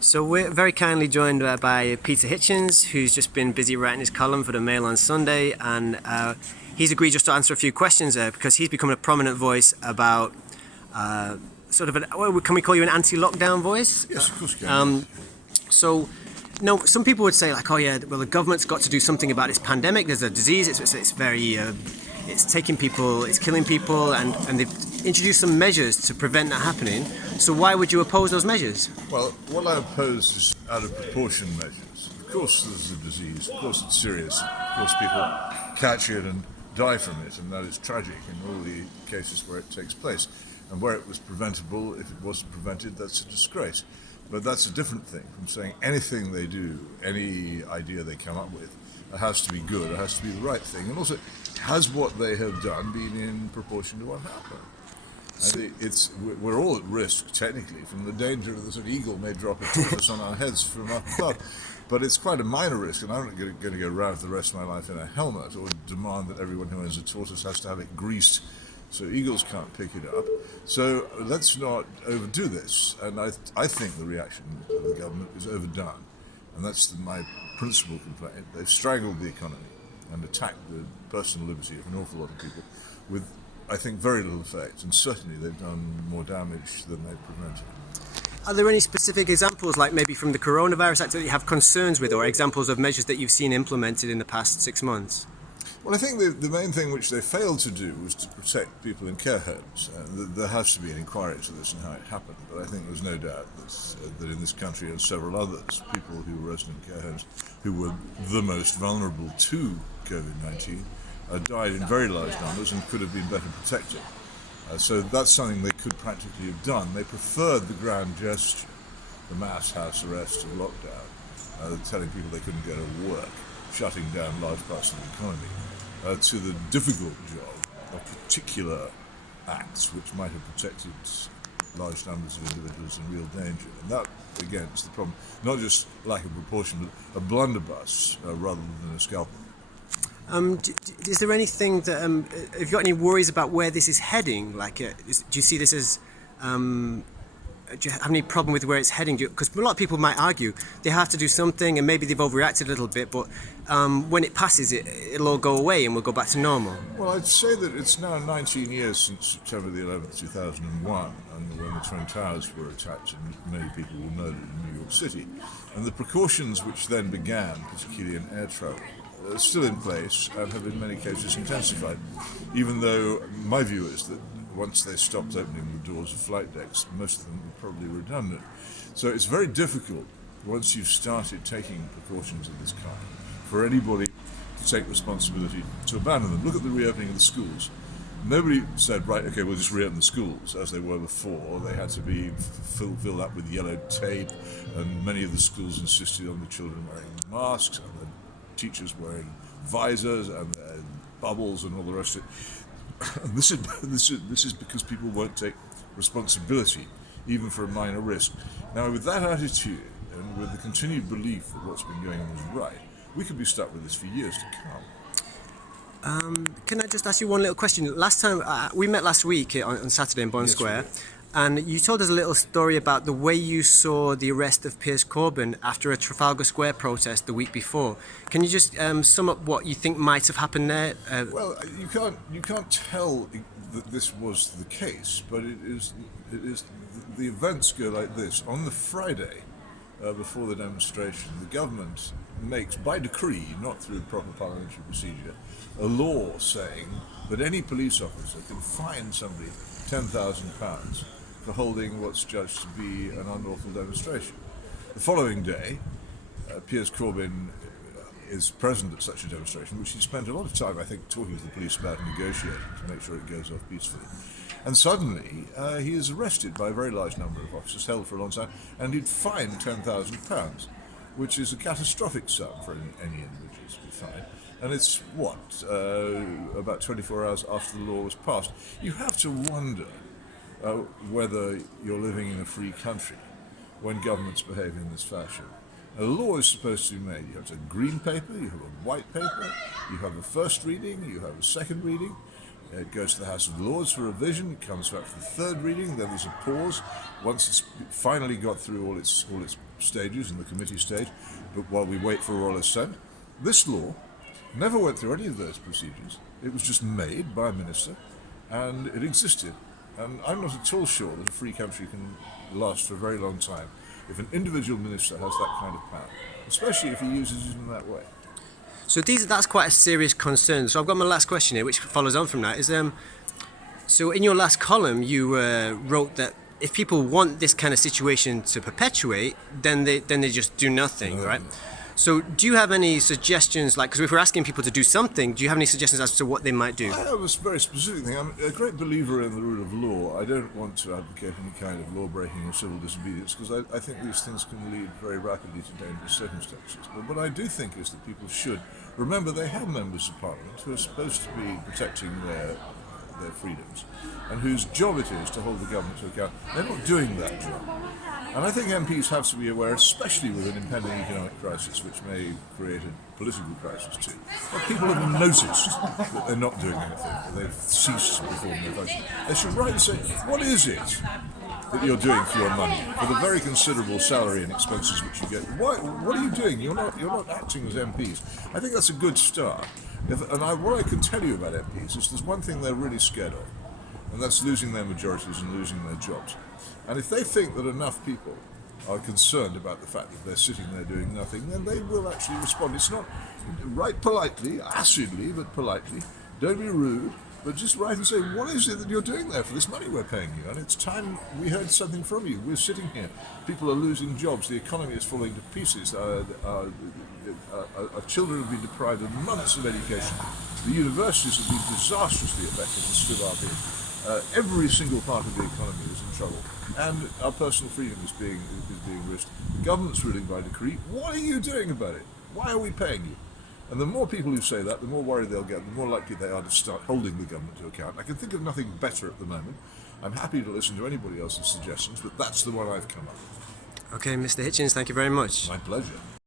So we're very kindly joined by Peter Hitchens, who's just been busy writing his column for the Mail on Sunday, and he's agreed just to answer a few questions because he's become a prominent voice about can we call you an anti-lockdown voice? Yes, of course you can. So, no, some people would say like, oh yeah, well the government's got to do something about this pandemic. There's a disease. It's very, it's taking people, it's killing people, and they've introduced some measures to prevent that happening. So why would you oppose those measures? Well, what I oppose is out of proportion measures. Of course there's a disease, of course it's serious, of course people catch it and die from it, and that is tragic in all the cases where it takes place. And where it was preventable, if it wasn't prevented, that's a disgrace. But that's a different thing from saying anything they do, any idea they come up with, it has to be good, it has to be the right thing. And also, has what they have done been in proportion to what happened? We're all at risk, technically, from the danger that an eagle may drop a tortoise on our heads from up above. But it's quite a minor risk, and I'm not going to go around for the rest of my life in a helmet or demand that everyone who owns a tortoise has to have it greased so eagles can't pick it up. So let's not overdo this. And I think the reaction of the government is overdone. And that's my principal complaint. They've strangled the economy and attacked the personal liberty of an awful lot of people with, I think, very little effect. And certainly they've done more damage than they've prevented. Are there any specific examples, like maybe from the Coronavirus Act, that you have concerns with, or examples of measures that you've seen implemented in the past 6 months? Well, I think the main thing which they failed to do was to protect people in care homes. There has to be an inquiry into this and how it happened, but I think there's no doubt that in this country and several others, people who were resident in care homes who were the most vulnerable to COVID-19 died in very large numbers and could have been better protected. So that's something they could practically have done. They preferred the grand gesture, the mass house arrest of lockdown, telling people they couldn't go to work, shutting down large parts of the economy, to the difficult job of particular acts which might have protected large numbers of individuals in real danger. And that, again, is the problem. Not just lack of proportion, but a blunderbuss rather than a scalpel. Is there anything that, have you got any worries about where this is heading? Like, do you see this as, do you have any problem with where it's heading? Because a lot of people might argue they have to do something and maybe they've overreacted a little bit, but when it passes, it'll all go away and we'll go back to normal. Well, I'd say that it's now 19 years since September the 11th, 2001, and when the Twin Towers were attacked, and many people will know that in New York City. And the precautions which then began, particularly in air travel, are still in place and have in many cases intensified, even though my view is that once they stopped opening the doors of flight decks, most of them were probably redundant. So it's very difficult, once you've started taking precautions of this kind, for anybody to take responsibility to abandon them. Look at the reopening of the schools. Nobody said, right, okay, we'll just reopen the schools as they were before. They had to be filled up with yellow tape, and many of the schools insisted on the children wearing masks and the teachers wearing visors and bubbles and all the rest of it. This is because people won't take responsibility, even for a minor risk. Now, with that attitude and with the continued belief that what's been going on is right, we could be stuck with this for years to come. Can I just ask you one little question? Last time we met last week on Saturday in Bond Square, and you told us a little story about the way you saw the arrest of Piers Corbyn after a Trafalgar Square protest the week before. Can you just sum up what you think might have happened there? Well, you can't tell that this was the case, but it is. The events go like this. On the Friday before the demonstration, the government makes, by decree, not through proper parliamentary procedure, a law saying that any police officer can fine somebody £10,000 for holding what's judged to be an unlawful demonstration. The following day, Piers Corbyn is present at such a demonstration, which he spent a lot of time, I think, talking to the police about and negotiating to make sure it goes off peacefully. And suddenly, he is arrested by a very large number of officers, held for a long time, and he'd fined £10,000, which is a catastrophic sum for any individual to be fined. And it's, about 24 hours after the law was passed. You have to wonder whether you're living in a free country when governments behave in this fashion. A law is supposed to be made. You have a green paper, you have a white paper, you have a first reading, you have a second reading, It goes to the House of Lords for revision. It comes back for the third reading. Then there's a pause once it's finally got through all its stages in the committee stage. But while we wait for royal assent, this law never went through any of those procedures. It was just made by a minister, and it existed. And I'm not at all sure that a free country can last for a very long time if an individual minister has that kind of power, especially if he uses it in that way. So that's quite a serious concern. So I've got my last question here, which follows on from that. So in your last column, you wrote that if people want this kind of situation to perpetuate, then they just do nothing, right? So do you have any suggestions, like, because if we're asking people to do something, do you have any suggestions as to what they might do? I have a very specific thing. I'm a great believer in the rule of law. I don't want to advocate any kind of law breaking or civil disobedience, because I think these things can lead very rapidly to dangerous circumstances. But what I do think is that people should remember they have members of Parliament who are supposed to be protecting their freedoms, and whose job it is to hold the government to account. They're not doing that job. And I think MPs have to be aware, especially with an impending economic crisis, which may create a political crisis too, that people have noticed that they're not doing anything, that they've ceased to perform their function. They should write and say, what is it that you're doing for your money, for the very considerable salary and expenses which you get? What are you doing? You're not acting as MPs. I think that's a good start. What I can tell you about MPs is there's one thing they're really scared of, and that's losing their majorities and losing their jobs. And if they think that enough people are concerned about the fact that they're sitting there doing nothing, then they will actually respond. It's not write politely, acidly, but politely. Don't be rude, but just write and say, what is it that you're doing there for this money we're paying you? And it's time we heard something from you. We're sitting here. People are losing jobs. The economy is falling to pieces. Our children have been deprived of months of education. The universities have been disastrously affected and still are being. Every single part of the economy is in trouble, and our personal freedom is being risked. The government's ruling by decree. What are you doing about it? Why are we paying you? And the more people who say that, the more worried they'll get, the more likely they are to start holding the government to account. I can think of nothing better at the moment. I'm happy to listen to anybody else's suggestions, but that's the one I've come up with. Okay, Mr. Hitchens, thank you very much. My pleasure.